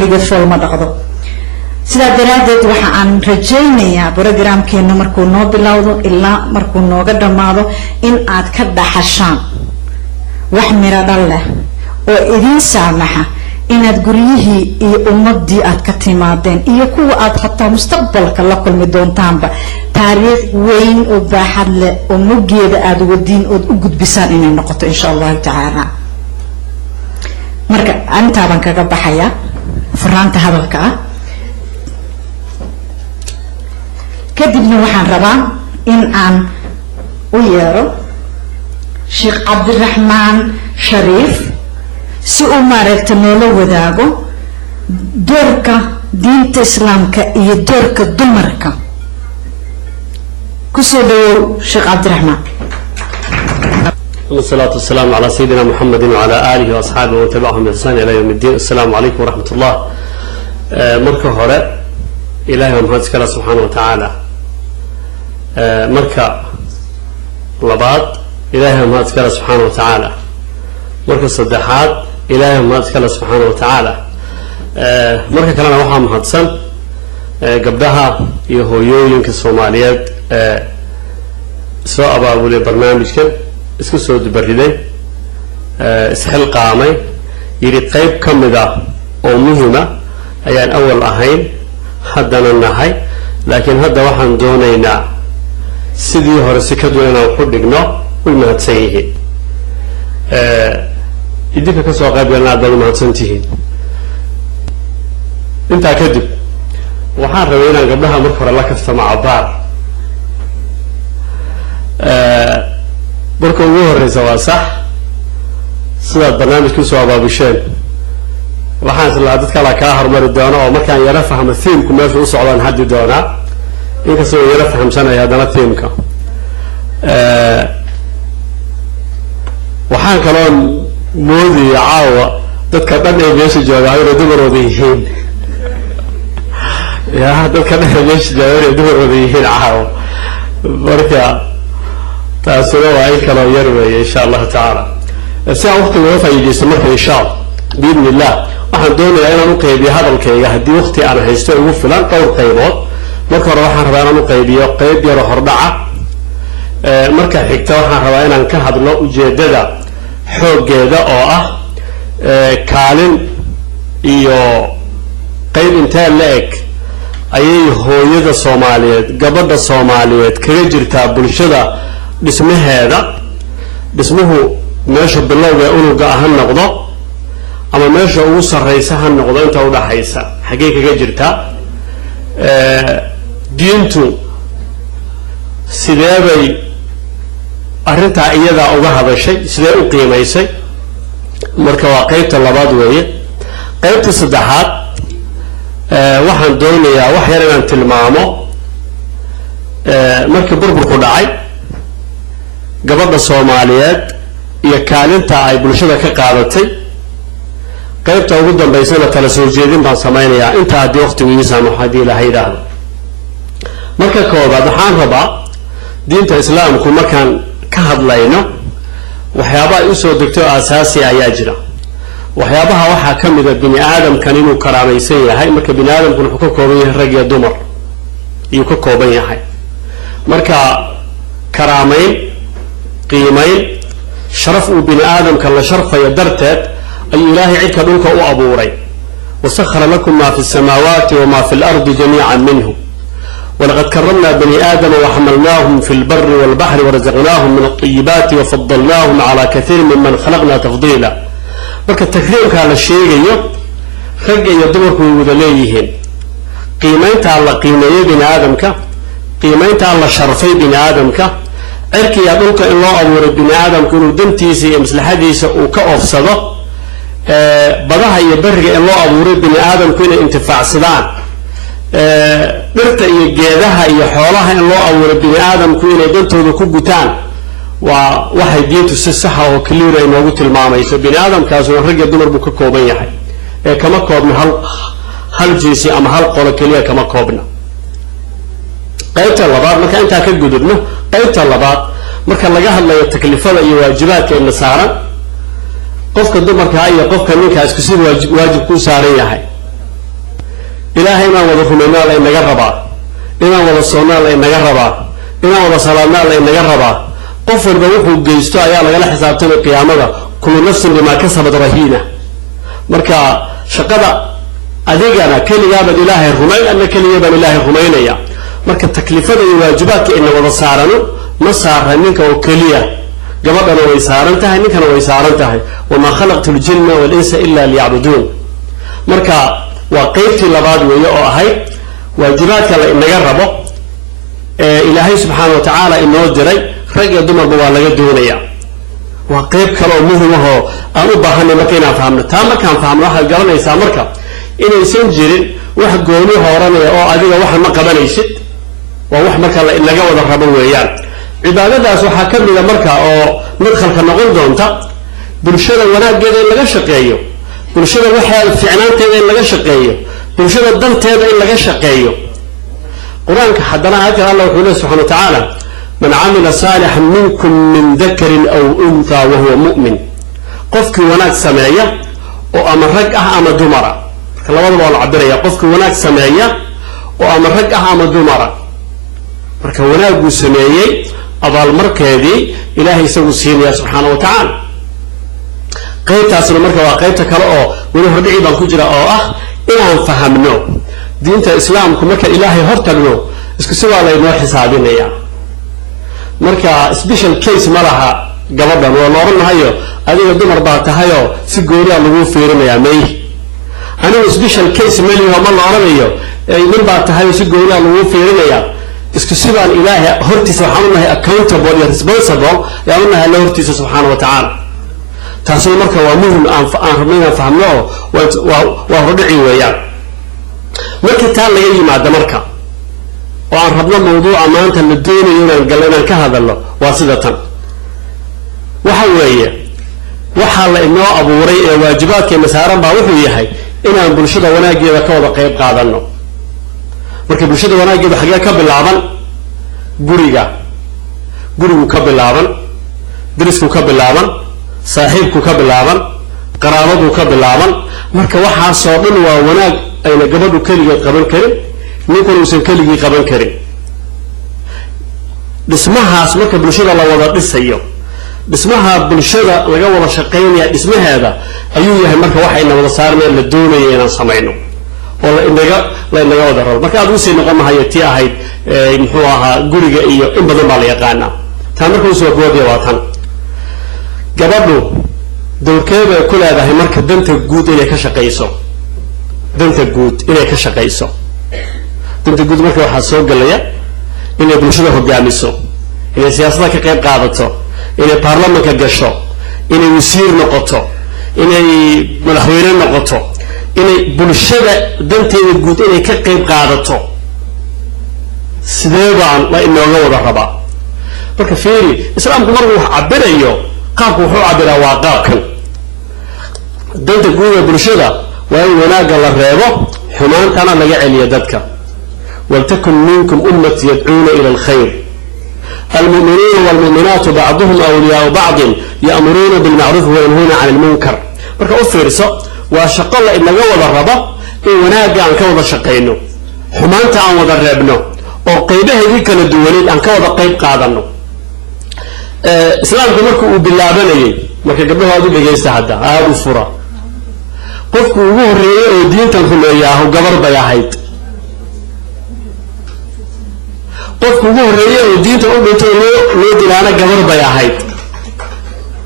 kaligeed fool ma dhaqdo sidaa daraadeed waxa aan rajaynayaa programkeena markuu noo bilowdo ilaa markuu nooga dhamaado in aad ka dhaxashaan wax miro dhal leh oo idin saamaxa inaad guryihii iyo ummadii aad ka timaadeen iyo kuwa aad hataa mustaqbalka la kulmi doontaanba taariikh weyn oo baaxad leh oo mugeeda aad wadiin oo u gudbisaan inay noqoto insha Allah taala marka anta baan kaga baxaya faraanta hadalka ah kadibna waxaan rabaa in aan u yeero Sheikh Abdulrahman Sharif si uu maaragtay noola wadaago doorka diinta islaamka iyo doorka dumarka kusoo dhawow Sheikh Abdulrahman والصلاة والسلام على سيدنا محمد وعلى آله وأصحابه وتبعهم بإحسان إلى يوم الدين السلام عليكم ورحمة الله مركة هراء إلهي ومهاتك الله سبحانه وتعالى مركة لبعض إلهي ومهاتك الله سبحانه وتعالى مركة صدحات إلهي ومهاتك الله سبحانه وتعالى مركة كلام وحا مهاتسا قبلها يهويوين كالصوماليات سواء أبا أولي برنامج كان isku soo dibariday isxil qaamay yiri qayb kamida oo muhiima ayaan awal ahayn haddana nahay laakiin hadda waxaan doonaynaa sidii hore si ka duwan inaan ku dhigno way mahadsan yihiin idinka ka soo qayb galnaa aad mahadsan tihiin intaa kadib waxaan rabay inaan gabdhaha marka hore la kaftamo cabaar marka ugu horeysa waa sax sidaad barnaamijku soo abaabisheen waxaan isla dadka la ka hormari doono oo markaan yara fahmo theme-ku meesha u socdaan haddi doonaa inkastoo yara fahamsanaya haddana theme-ka waxaan kaloo moodaya caawa dadka dhan ee meesha jooga inay dumarooda yihiin ya dadka dhan ee meesha jooga inay dumarooda yihiin caawa marka taasuna waa in kaloo yar weeye insha Allah taala si aan waqti uga faa'iideysto marka insha Allah biidni illah waxaan doonayaa inaan u qaybiyo hadalkayga haddii waqti aan haysto ugu filan dhowr qaybood marka hore waxaan rabaa inaan u qaybiyo qayb yar oo hordhaca marka xigta waxaan rabaa inaan ka hadlo ujeedada xooggeeda oo ah kaalin iyo qayb intee la-eg ayay hooyada Soomaaliyeed gabadha Soomaaliyeed kaga jirtaa bulshada dhismuhu meesha bilowga unuga ah noqdo ama meesha ugu sareysa ha noqdo inta u dhaxaysa xagee kaga jirta diintu sideebay arinta iyada uga hadashay sidee u qiimaysay marka waa qaybta labaad weeye qaybta saddexaad waxaan doonayaa wax yar inaan tilmaamo markii burburku dhacay gabadha Soomaaliyeed iyo kaalinta ay bulshada ka qaadatay qaybta ugu dambeysana tala soo jeedin baan sameeynaa inta haddii waqtigu ii saamaxo haddii Ilaahay yiraahdo marka koobaad waxaan rabaa diinta islaamku markaan ka hadlayno waxyaabaha u soo degto asaasi ayaa jira waxyaabaha waxaa ka mid ah bini aadamkan inuu karaamaysan yahay marka bini aadamku wuxuu ka kooban yahay rag iyo dumar iyo ka kooban yahay marka karaamayn qiimayn sharaf uu bini aadamka la sharfayo darteed ay ilaahay cidka dhulka u abuuray wasakhara lakum ma fi samawati wa ma fi al-ardi jami'an minhu ولقد كرمنا بني آدم وحملناهم في البر والبحر ورزقناهم من الطيبات وفضلناهم على كثير ممن خلقنا تفضيلا marka takriimka la sheegayo rag iyo dumarku wada leeyihiin qiimaynta alla qiimeeyay bini aadamka qiimaynta alla sharfay bini aadamka cirkiya dhulka in loo abuuray bini aadamku inuu dantiisa iyo maslaxadiisa uu ka oofsado badaha iyo bariga in loo abuuray bini aadamku inay intifaacsadaan dhirta iyo geedaha iyo xoolaha in loo abuuray bini aadamku inay dantooda ku gutaan waa waxay diintu si sax ah oo clear ay noogu tilmaamayso bini aadamkaasuna rag iyo dumar buu ka kooban yahay ee kama koobna hal jinsi ama hal qolo kaliya kama koobna qaybta labaad marka inta ka gudubno qaybta labaad marka laga hadlayo taklifada iyo waajibaadka ee saaran qofka dumarka iyo qofka ninka isku si waajib ku saaran yahay ilaahay inaan wada rumaynaa la inaga rabaa inaan wada soonnaa la inaga rabaa inaan wada salaadnaa la inaga rabaa qof walba wuxuu geysto ayaa lagala xisaabtamay qiyaamada kullu nafsin bimaa kasabat rahiina marka shaqada adigana keligaaban ilaahay rumayn anna keligaaban ilaahay rumaynaya marka taklifada iyo waajibaadka ina wada saarano ma saara ninka oo keliya gabadhana way saaran tahay ninkana way saaran tahay wamaa khalaqtu ljinna walinsa ila liyacbuduun marka waa qaybtii labaad weeye oo ahayd waajibaadka la inaga rabo ee ilaahay subxaana wa tacaala inoo diray rag iyo dumarba waa laga doonaya waa qayb kale oo muhim ahoo aan u baahanay marka inaan fahamno taa markaan fahamno waxaad garanaysaa marka inaysan jirin wax gooni hooranaya oo adiga waxa ma qabanaysid waa wax marka la inaga wada rabo weeyaan cibaadadaas waxaa ka mida marka oo madkhalka noqon doonta bulshada wanaaggeeda in laga shaqeeyo bulshada waxaa ficnaanteeda in laga shaqeeyo bulshada danteeda in laga shaqeeyo qur-aanka haddana aayadkan allah wuxuu leeyahy subxana wa tacaala man camila saalixan minkum min dakarin aw unthaa wahuwa mu'min qofkii wanaag sameeya oo ama rag ah ama dumara marka labadaba waa la cabiraya qofkii wanaag sameeya oo ama rag ah ama dumara marka wanaaguu sameeyey abaalmarkeedii ilaahay isagu siinaya subxaana wa tacaala qaybtaasna marka waa qaybta kale oo weli hordhicii baan ku jira oo ah inaan fahamno diinta islaamku marka ilaahay hortagno isku si waa laynoo xisaabinaya marka special case ma laha gabadhan oo looran mahayo adiga dumar baa tahayoo si gooniya lagu fiirinayaa may anigu special case maliho ma la oranayo nin baa tahayoo si gooniya lagu fiirinayaa isku sidaan ilaahay hortiisa waxaan u nahay accountable iyo responsible yaan u nahay alla hortiisa subxaana wa tacaala taasoo marka waa muhim aan rabno inaan fahmno waa hordhici weeyaan markii taa laga yimaado marka oo aan rabno mawduuca maanta la doonayo inaan ka hadalno waa sida tan waxa weeye waxaa la inoo abuuray ee waajibaadkeena saaran baa wuxuu yahay inaan bulshada wanaaggeeda ka wada qayb qaadanno marka bulshada wanaaggeeda xagee ka bilaaban gurigu ka bilaaban darisku ka bilaaban saaxiibku ka bilaaban qaraabadu ka bilaaban marka waxaasoo dhan waa wanaag ayna gabadhu keligeed qaban karin ninkuna uusan keligii qaban karin dhismahaas marka bulshada la wada dhisayo dhismaha bulshada laga wada shaqaynaya dhismaheeda ayuu yahay marka waxayna wada saarneen la doonaya inaan samayno oo la inaga wada rabo marka aad usii noqon mahayo tii ahayd muxuu ahaa guriga iyo in badan baa la yaqaanaa taa marka usoo goodiya waa tan gabadhu dowrkeeda ay ku leedahay marka danta guud inay ka shaqayso danta guud marka waxaa soo gelaya inay bulshada hogaamiso inay siyaasadda ka qayb qaadato inay baarlamanka gasho inay wasiir noqoto inay madaxweyne noqoto inay bulshada danteeda guud inay ka qayb qaadato sidee baan la inooga wada rabaa marka fiiri islaamku markuu wax cabirayo qaabku wuxuu cabiraa waa qaabkan danta guud ee bulshada waa in wanaagga la reebo xumaantana laga celiyo dadka waltakun minkum ummati yadcuuna ila alkhayr almu'minuuna waalmu'minaatu bacduhum awliyaau bacdin ya'muruuna bilmacruufi wayanhuuna cani ilmunkar marka u fiirso waa shaqo la inaga wada rabo in wanaagga aan ka wada shaqayno xumaanta aan wada reebno oo qaybaheedii kala duwaneed aan ka wada qayb qaadanno islaamku marka uu bilaabanayay marka gabdhahu aad u dhegaysta hadda aada u fura qofku ugu horreeyey oo diintan rumeeyaahu gabar bay ahayd qofku ugu horreeyey oo diintan u dhintay loo dilaana gabar bay ahayd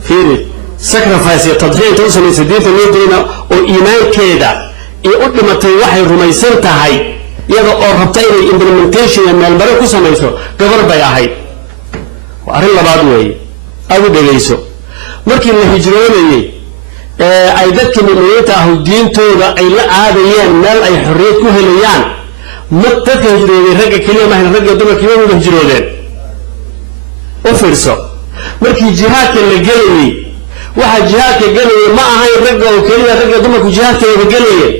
fiiri sacrifice iyo tadxiinta u samaysay diinta loo dilana oo iimaankeeda iyo u dhimatay waxay rumaysan tahay iyada oo rabta inay implementation iyo meelmare ku samayso gabar bay ahayd waa arrin labaad weeye aada u dhegayso markii la hijroonayey ay dadka mu'miniinta ahu diintooda ay la aadayeen meel ay xorriyad ku helayaan dadka hijrooday ragga keliya maahan ragga dumarkiiba wada hijroodeen u fiirso markii jihaadka la gelayey waxaa jihaadka gelayay ma ahayn ragga oo keliya ragga dumarku jihaadka wada gelayeen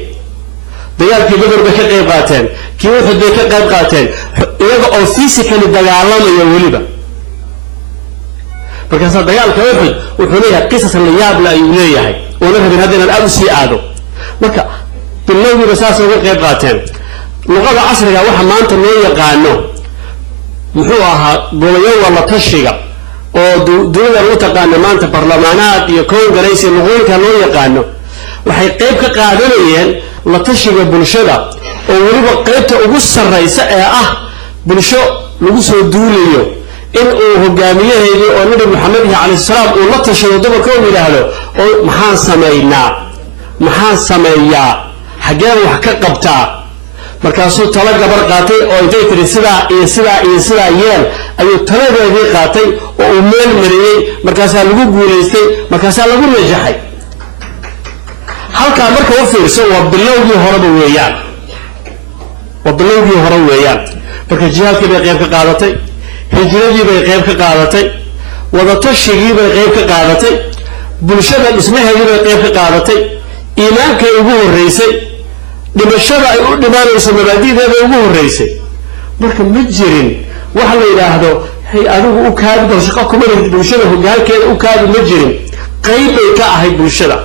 dagaalkii badar bay ka qayb qaateen kii uxud bay ka qayb qaateen iyaga oo physically dagaalamaya weliba markaasaa dagaalka uxud wuxuu leeyahay qisas la yaable ayuu leeyahay oona rabin hadda inaan aada u sii aado marka bilowgiiba saasay uga qayb qaateen luqada casriga waxa maanta loo yaqaano muxuu ahaa golayo wala tashiga oo dowladda lagu taqaano maanta barlamaanaad iyo congress iyo luqooyinka loo yaqaano waxay qayb ka qaadanayeen la tashiga bulshada oo weliba qaybta ugu sarreysa ee ah bulsho lagu soo duulayo in uu hogaamiyaheedii oo nabi maxamed calayhi salaam uu la tashado dumarka uu yidhaahdo oo maxaan sameeyaa xaggeen wax ka qabtaa markaasuu talo gabar qaatay oo intay tiri sidaa iyo sidaa iyo sidaa yeel ayuu taladeedii qaatay oo uu meel mariyey markaasaa lagu guulaystay markaasaa lagu najaxay halkaa marka u fiirso waa bilowgii horeba weeyaan marka jihaadkii bay qayb ka qaadatay hijradii bay qayb ka qaadatay wadatashigii bay qayb ka qaadatay bulshada dhismaheedii bay qayb ka qaadatay iimaankay ugu horreysay dhimashada ay u dhimaanayso mabaadi'deeda ugu horreysay marka ma jirin waxa la yidhaahdo hay adigu u kaadi bal shaqo kuma lihid bulshada hoggaankeeda u kaadi ma jirin qayb bay ka ahayd bulshada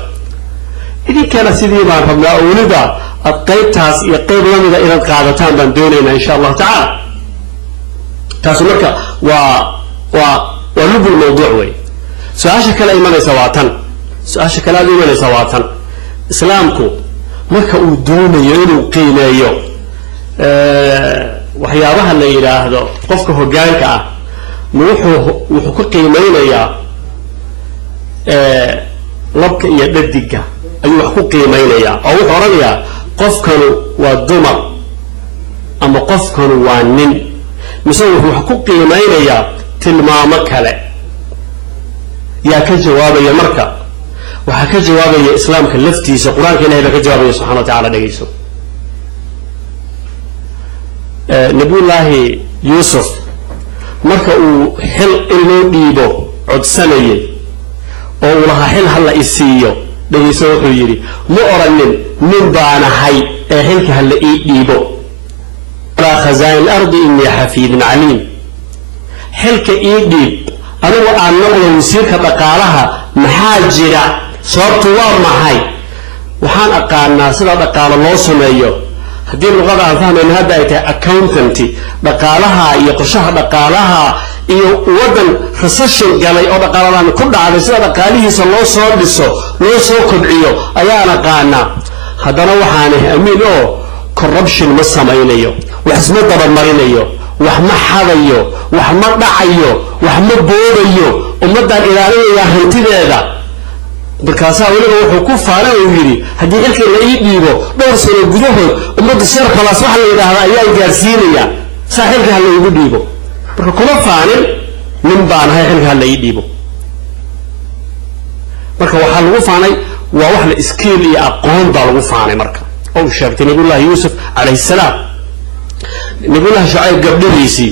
idinkana sidii baan rabnaa oo weliba ad qaybtaas iyo qayb lamida inaad qaadataan baan doonaynaa insha allahu tacaala taasu marka waa lubul mawduuc wey su-aasha kale imanaysa waa tan islaamku marka uu doonayo inuu qiimeeyo waxyaabaha la yidhaahdo qofka hoggaanka ah ma wuxuu ku qiimeynayaa labka iyo dhadiga ayuu wax ku qiimeynayaa oo wuxuu odhanayaa qofkanu waa dumar ama qofkanu waa nin mise wuxuu wax ku qiimeynayaa tilmaamo kale yaa ka jawaabaya marka waxaa ka jawaabaya islaamka laftiisa qur-aanka ilahay baa ka jawaabaya subxana wa tacala dhegeyso nabiyullaahi yuusuf marka uu xil in loo dhiibo codsanayay oo uu lahaa xil hala isiiyo dhegeyso wuxuu yidhi ma oranin nin baanahay ee xilka hala ii dhiibo alaa khazaa'in alardi innii xafiidun caliim xilka ii dhiib anigu aan noqdo wasiirka dhaqaalaha maxaa jira sababtu waa maxay waxaan aqaanaa sida dhaqaalo loo sameeyo haddii luqada aan fahmayno hadda ay tahay accountanty dhaqaalaha iyo qorshaha dhaqaalaha iyo waddan recession galay oo dhaqaaladan ku dhacday sida dhaqaalihiisa loo soo dhiso loo soo kobciyo ayaan aqaanaa haddana waxaanah amiin oo corruption ma samaynayo wax isma dabamarinayo wax ma xadayo wax ma dhacayo wax ma boodayo ummaddaan ilaalinaya hantideeda markaasaa weliba wuxuu ku faaran uu yidhi haddii xilkii la ii dhiibo dhowr sano gudahood ummadda sharkalaas waxa la yidhaahdaa ayaan gaarsiinaya saa xilka ha la igu dhiibo marka kuma faanin nin baan ahay xilka ha la ii dhiibo marka waxaa lagu faanay waa wax la skiil iyo aqoon baa lagu faanay marka oo uu sheegtay nabiyullaahi yuusuf calayhi salaam nabiyullaahi shucayb gabdhahiisii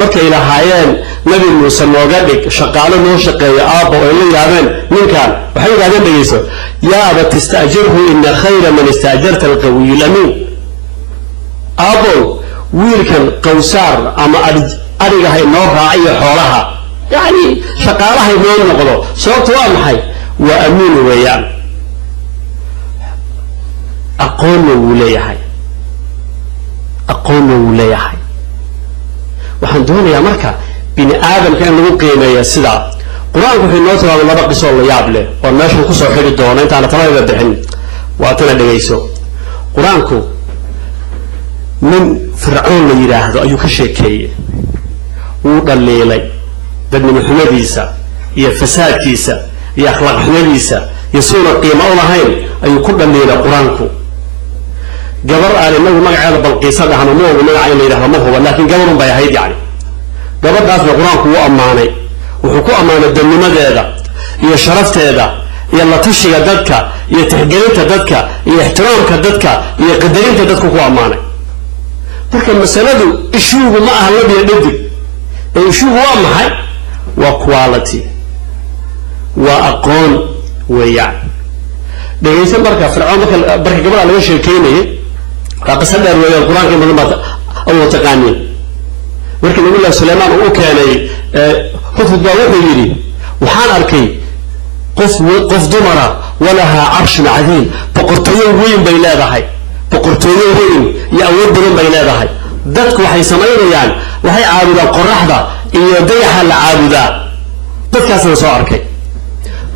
markay lahaayeen nabi muuse nooga dhig shaqaalo noo shaqeeyo aabbo ay la yaabeen ninkan waxay yidhahdeen dhegeyso yaa abati ista'jirhu ina khayra man istaajarta alqawiyu lamiin aabbow wiilkan qawsaar ama adhigaha inoo raaciyo xoolaha yacni shaqaalaha inoo noqdo sababta waa maxay waa amiin weeyaan aqoonna wuu leeyahay waxaan doonayaa marka bini aadamka in lagu qiimeeya sidaa qur-aanku wuxuu inoo tilmaamay laba qisoo la yaab leh oo meeshan kusoo xidhi doono intaana taladeeda bixin waatana dhegayso qur-aanku nin fircoon la yidhaahdo ayuu ka sheekeeyey wuu dhaliilay dadnimo xumadiisa iyo fasaadkiisa iyo akhlaaq xumadiisa iyo suuna qiimo u lahayn ayuu ku dhaliilay qur-aanku gabar aan inagu magaceeda balqiisa dhahno ma ogu magaca in la yidhahdo ma huba laakiin gabarun bay ahayd yacni gabadhaasna qur-aanku wuu ammaanay wuxuu ku ammaanay dadnimadeeda iyo sharafteeda iyo la tashiga dadka iyo tixgelinta dadka iyo ixtiraamka dadka iyo qadarinta dadku ku ammaanay marka masaladu ishuugu ma aha labiya dhadig ee ishuugu waa maxay waa quality waa aqoon weeyaan dhegaysan marka fircoon marka gabadha laga sheekeynayay waa qisa dheer weeyaan qur-aanka in badan baad awoo taqaaniin markii nabiyullahi suleymaan uu u keenay hudhud baa wuxuu yidhi waxaan arkay qof dumara walahaa carshun cadiim boqortooyo weyn bay leedahay boqortooyo weyn iyo awood badan bay leedahay dadku waxay samaynayaan waxay caabudaan qoraxda iyo dayaxa la caabudaa dadkaasna soo arkay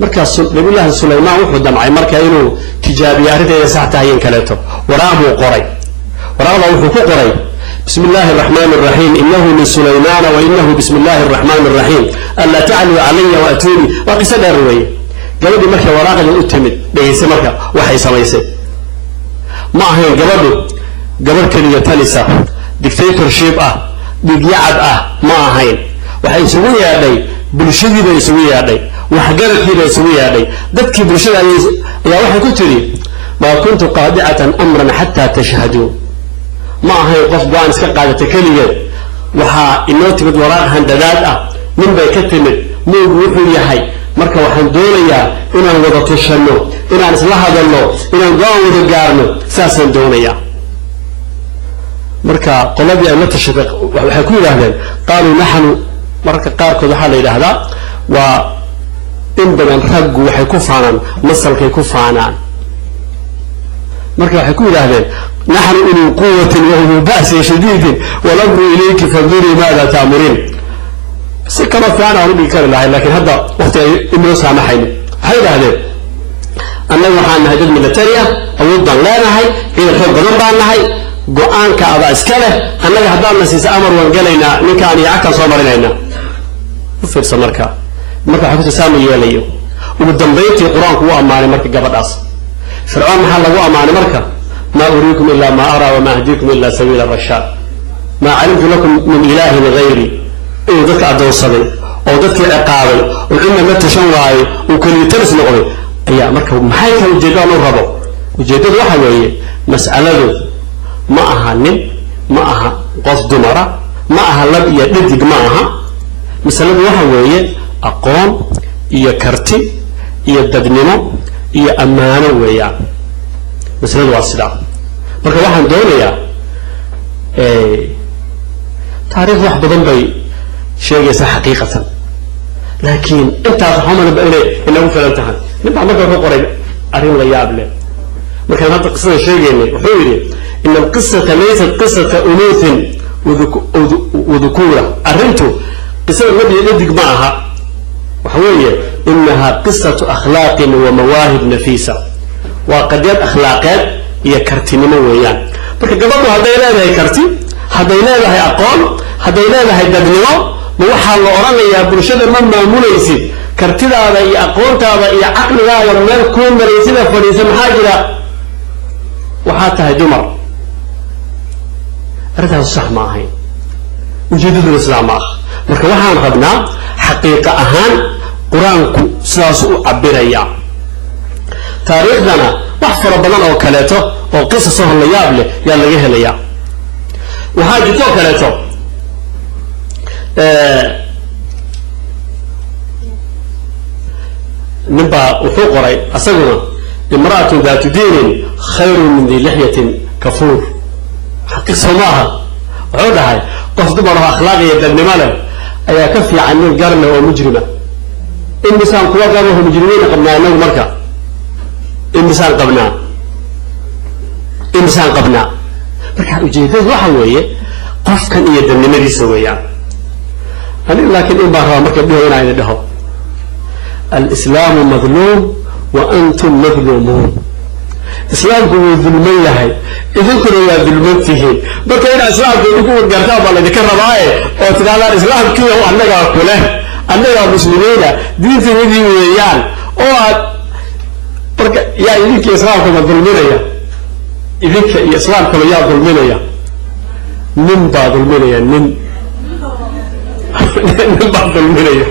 markaas nabiyullaahi sulaymaan wuxuu damcay marka inuu tijaabiyo arrinteeda sax tahay in kaleeto waraaq buu qoray waraaqda wuxuu ku qoray بسم الله الرحمن الرحيم إنه من سليمان وإنه بسم الله الرحمن الرحيم ألا تعلوا علي وأتوني وقصة الرواية قبل مركة وراقة الأتمد بيسي مركة وحي سميسي ما هي قبل كلية تلسة دكتاتور شيب بيقيعد ما هين وحي يسوي هذي بالشديد يسوي هذي وحقرك كده يسوي هذي دكي بالشديد يا واحد قلت لي ما كنت قادعة أمرا حتى تشهدوا ما هي قف قوان اسكا قادة كلية وحا إنو تبد وراق هندادات من باي كتمد موغ وحو يحي مركا وحان دونيا إنا وضا تشنو إنا نسلحة دلو إنا نقوان وضا قارنو ساسا دونيا مركا قلبي أن نتشفق وحكو لهذا قالوا نحن مركا قاركو ذا حالي لهذا وإن بدن رق وحيكو فانا مصر كيكو فانا مركا وحكو لهذا نحن أولو قوة وأولو بأس شديد والأمر إليك فانظري ماذا تأمرين سكرة ثانية أولو بيكار الله لكن هذا وقت إمرو سامحين حيث هذا أنه وحان هجد ملتارية أو ضد لا نهي إذا الحب ضنبا نهي قوان كأبا إسكاله أنه هذا نسيس أمر وانقلينا نكان يعكا صومرنا وفر سمركا مركا حكوت سامي يوليو ومدنبيتي قرآن هو أماني مركا قبل أص فرعون محل هو أماني مركا ما أريكم إلا ما أرى وما أهديكم إلا سبيل الرشاد ما علمت لكم من إله غيري إن ذلك عبد الصبي أو ذلك العقابل وإن ما تشوعي وكل يترس نقضي أي مركب محايكا وجيدان الربو وجيدان وحوي مسألة معها نم معها قصد مرة معها لب يددق معها مسألة وحوي أقوم إيا كرتي إيا ددنمو إيا أمانة ويا مسألة الصلاة marka waxaan doonayaa taariikh wax badan bay sheegaysaa xaqiiqatan laakiin intaas waxaan inay inagu filan tahay ninbaa marka ku qoray arrin la yaab leh markaan hadda qisada sheegaynay wuxuu yidhi in alqisata laysat qisata unuuthin wadukura arrintu qisada nabiga dhadig ma aha waxa weeye inaha qisatu akhlaaqin wa mawaahib nafiisa waa qadiyad akhlaaqeed iyo kartinimo weeyaan marka gabadhu haday leedahay karti haday leedahay aqoon haday leedahay dadnimo ma waxa la oranayaa bulshada ma maamulaysid kartidaada iyo aqoontaada iyo aqligaaga meel ku mareysida fadhiisan maxaa jira waxa tahay dumar arrintaas sax ma ahayn ujeedadu islaam ah marka waxaan rabnaa xaqiiqa ahaan quraanku sidaas u cabiraya taariikhdana wax fara badan oo kaleeto oo qisas oo la yaab leh yaa laga helayaa waxa jirto kaleeto ninba wuxuu qoray asaguna imra'atu daatu diinin khayru min dhi lihyatin kafuur xaqiiq samaha wuxuu dhahay qof dumar oo akhlaaq iyo dadnimo leh ayaa ka fiican nin garna oo mujrima in misaan kuwa garna oo mujrimiin qabnaa anagu marka إنسان قبنا مركا ujeedadu waxa weeye qofkan iyo dadnimadiisa weeyaan ani laakiin in baa raba marka dhigayna dhaho al-islam madlum wa antum madlumun islaamku wuu dulman yahay idinkuna waa dulmantihiin marka in islaamku ugu wargartaa baa la ka rabaa oo tidaalaan islaamku waa annaga kule annaga muslimiina diinteedii weeyaan oo marka yaa idinka islaamka ma dulminaya idinka iyo islaamka yaa dulminaya nin baa dulminaya nin baa dulminaya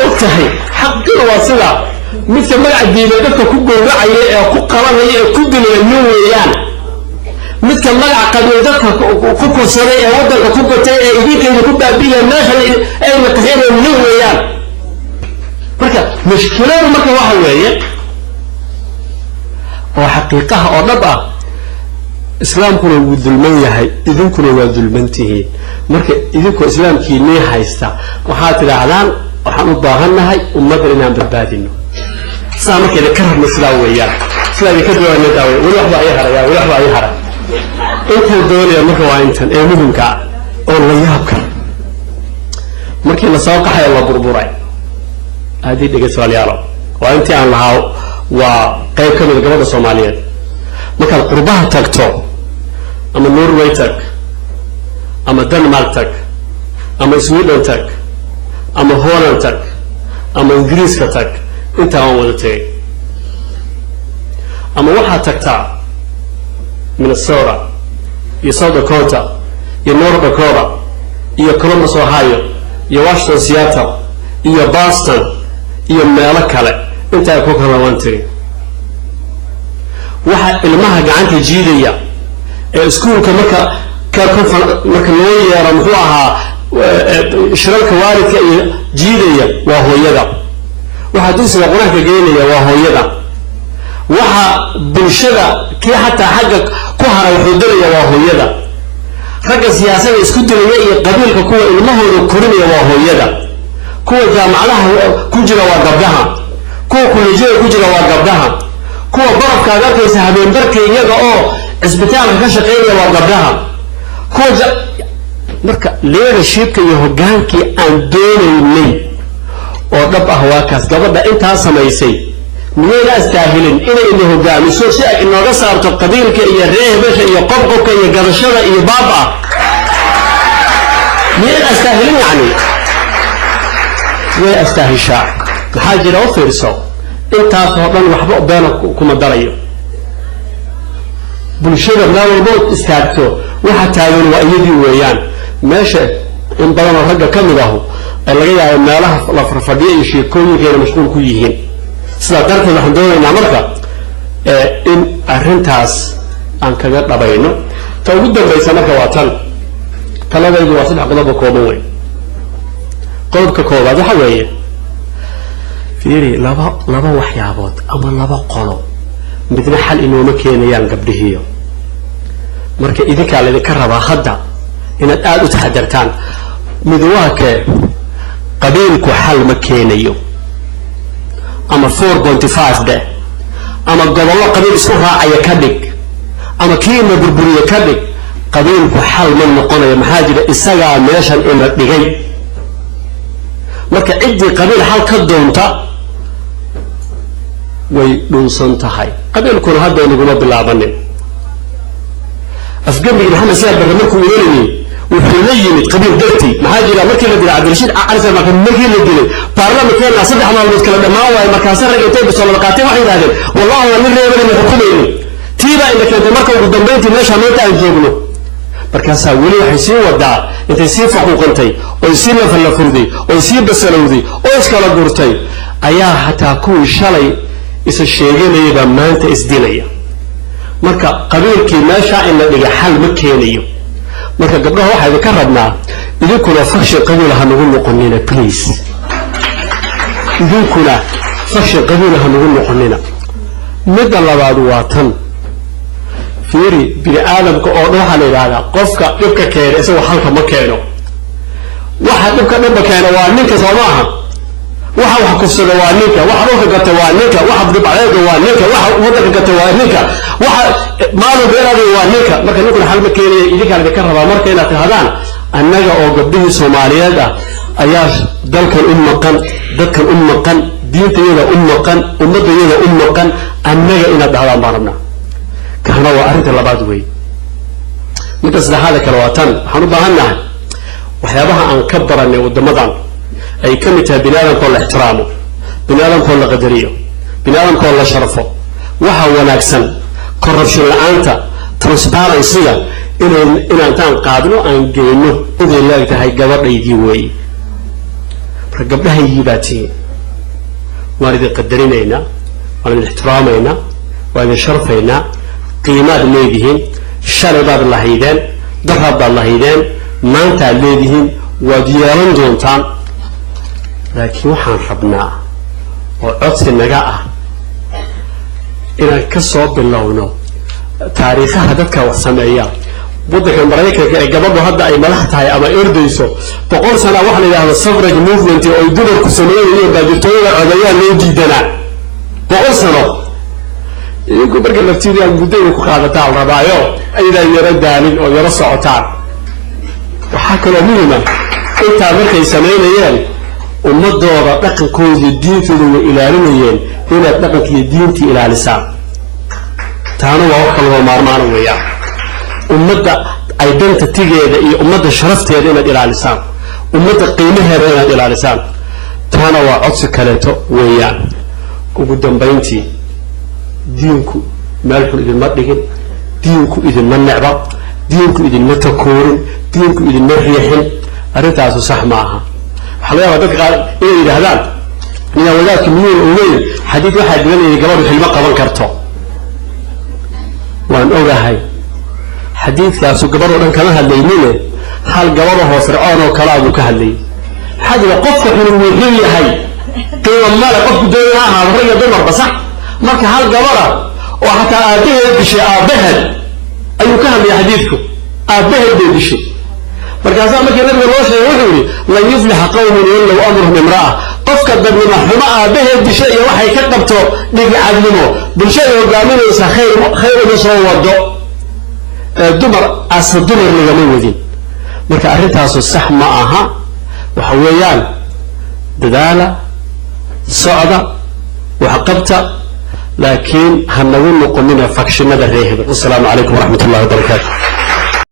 waqtahay xaqina waa sida midka magaca diinada dadka ku gowracaya ee ku qabanaya ee ku dilaya nin weeyaan midka magaca qabiil dadka ku kursaday ee wadanka ku gatay ee idinkeeda ku baabiya meesha ay maqaxeen nin weeyaan marka mushkiladu marka waxa weeye oo xaqiiqaha oo dhab ah islaamkuna wuu dulman yahay idinkuna waa dulmantihiin marka idinku islaamkiinii haysta waxaad tidhaahdaan waxaan u baahannahay ummadda inaan badbaadino saa markeeda ka rabno sidaa weeyaan سلا كده وين داوي ولا واحد أيهرا يا ولا واحد أيهرا أنت الدولة مركوا أنت مهم كا والله يهبك مركي مساق حيا الله بربوراي هذه دقيقة سؤال يا رب وأنت عن لها وقيم كم الجواب الصومالية مركا قربها تكتو أما نوروي تك أما دنمارك تك أما سويدن تك أما هولندا تك أما إنجليز تك أنت عمودتي أما واحد تكتا من الثورة يسود داكوتا ينور داكوتا يكولومبوس أوهايو يواشنطن سياتل يباستن يميلا كله أنت يكون كلا وانتري واحد المها جعنت جيلية سكول كمكا مركا نوية رمضوعها شرك وارد جيلية وهو يدا واحد دوس لقناك جيلية وهو يدا واحد بالشدة كي حتى حقك كهرة وحضرية وهو يدا رجع سياسة يسكت لي قبيل كوه المهور الكورنية وهو يدا كوه جامعة كجرا وقبلها كوه كوليجية كجرا وقبلها كوه برف كذا كيسحبين بركي يجا اسبتال كشقية وقبلها كوه مركا ليه الشيبك يهجانك أن دون لي ودب أهواكاس قبل أنت سميسي من أستاهلين إنه هجان يسوع شيء إنه رصارت القبيل كي يريه بش يقبض كي يقرشنا يبابا من أستاهلين يعني وين أستاهل شاع الحاجة لو فرصة أنت هتفضل محبوب بينك كم دريو بالشدة لا والبوت استاهلته وحتى يقول وأيدي ويان ماشي إن بدنا الرجع كم له اللي جاي ما له لفرفديه شيء كوني غير مشغول كويهين سأقدر في الحدود نعملها إن أرنتاس عن كذا ربعينه توجد بيسنا كواتن كلا بيجي واصل حقنا بكوموي قلب ككوبا ده حويه فيري لبا وحيابات أما لبا قلو مثل حل إنه مكين ينقبله مركا إذا كان الذي كربا خدا إن الآن تحدرتان مذواك قبيلك حل مكينيو أما 4.5 ده أما قبل الله قبيل اسمها عيا كدك أما كلمة بربرية كدك قبيلك حل من نقونا محاجرة إساقا ميشا إمرك بغي مركا عدي قبيل حل كدونتا ويدونسانتهاي قبيلكم هذا يقولوا بالله أفقمي محمد سياد برمكم يولي وحليني قبيل درتي محاجرة مركي لدي عبد الرشيد عارف ما كان مركي لدي بارلمان كان صدح ما نتكلم ما هو مكاسر رجعتين بس ولا قاتين واحد هذا والله أنا من ريبة من حكومي تيبا إنك أنت مركب قدام بيتي ليش عملت عن جبله بركاسا ولي حسين ودع أنت يصير حقوقنتي ويصير لفلا فردي ويصير بسلودي ويسكال جورتي أيها حتى أكون شلي إذا الشيء يبقى ما أنت إسدينية مركب قبيل كي ما شاء إلا بيجي حل مكينيو مركب قبلها واحد كربنا إذن كنا فخش قبيلها نقول نقنينا بليز إذن كنا فخش قبيلها نقول نقنينا مدى الله بعد واتن فيري بني كأوضوها لهذا قفك يبقى كير يسوي حلقة مكينه واحد يبقى كينه وعنيك صباحا واحد كفصل وعنيك واحد روح قط وعنيك واحد ضرب عليك وعنيك واحد وضعك قط وعنيك واحد ماله بيرد وعنيك مركب نقول حل مكينه إذا كان ذكرها مركب هذان النجا أو قبله سوماليا أياش ذلك ذلك الأمة دين تيجا أمة تيجا أمة النجا إن هذا مارنا كان هو أرنت الله بعد وي مثل هذا كرواتان حنبهنا وحيابها أن كبر أن ودمضان أي كمتها بنادم كل احترامه بنادم كل قدريه بنادم كل شرفه وهو ناكسن corruption أنت transparency إن أنت قادرو أن جينه إذا الله تهاي قبر يدي وي فقبلها يجيباتي وارد قدرينينا وارد احترامينا وارد شرفينا قيمات ليدهن شربات الله يدين ضرب الله يدين مانتا ليدهن وديارن دونتان لكن وحان حبنا وعطس النجاة إن كسب اللونه تاريخها ذاتك والسمعية بدك المرايكة قبضوا هذا أي ملحتها أما إرديسو بقول سنة واحدة هذا السفرج موفمنت أو يدور كسنين اللي بدرتوه العديان لو جدنا بقول سنة idinku marka laftiina muddo ku qaadataan rabaayo ayda yara daalin oo yara socotaan waxa kale muhiim ah inta markay sameeyeen ummadooda dhaqankooda diintooda way ilaalinayeen inaad dhaqankiyo diinta ilaalisaan taana waa wax kale oo maarmaan weeyaan ummadda identity-geeda iyo ummadda sharafteeda inaad ilaalisaan ummadda qiimaheeda inaad ilaalisaan taana waa codsi kaleeto weeyaan ugu dambeyntii diinku meel xun idinma dhigin diinku idinma necba diinku idinma takoorin diinku idinma riixin arrintaasu sax ma aha waxa laga yaabaa dadka qaar inay yidhaahdaan ina wadaadka miyuuna ogeyn xadiid waxaa digan inay gabadhu xilmo qaban karto waan ogahay xadiidkaasu gabadhoo dhan kama hadlaynine hal gabadhahoo fircoon oo kale abuu ka hadlayay maxaa jira qofka xunu wuxuu yahay qiimo male qofku doonaya ha ahaado rag iyo dumarba sax marka hal gabadha oo xataa aabbaheed dishay aabbaheed ayuu ka hadlaya xadiidku aabbaheed bay dishay markaasaa markii nabiga loo sheegay wuxuu yidhi lan yuflixa qawmun wallow amruhum imra'a qofka dadnimo xumo aabbaheed dishay iyo waxay ka qabto dhigicadnimo bulshada hogaaminaysa khayr uma soo wado dumar asa dumar lagama wadin marka arrintaasu sax ma aha waxa weeyaan dadaala socda waxqabta laakiin ha nagu noqonina fakshinada reehba. Assalaamu calaykum waraxmatullahi wabarakaatu.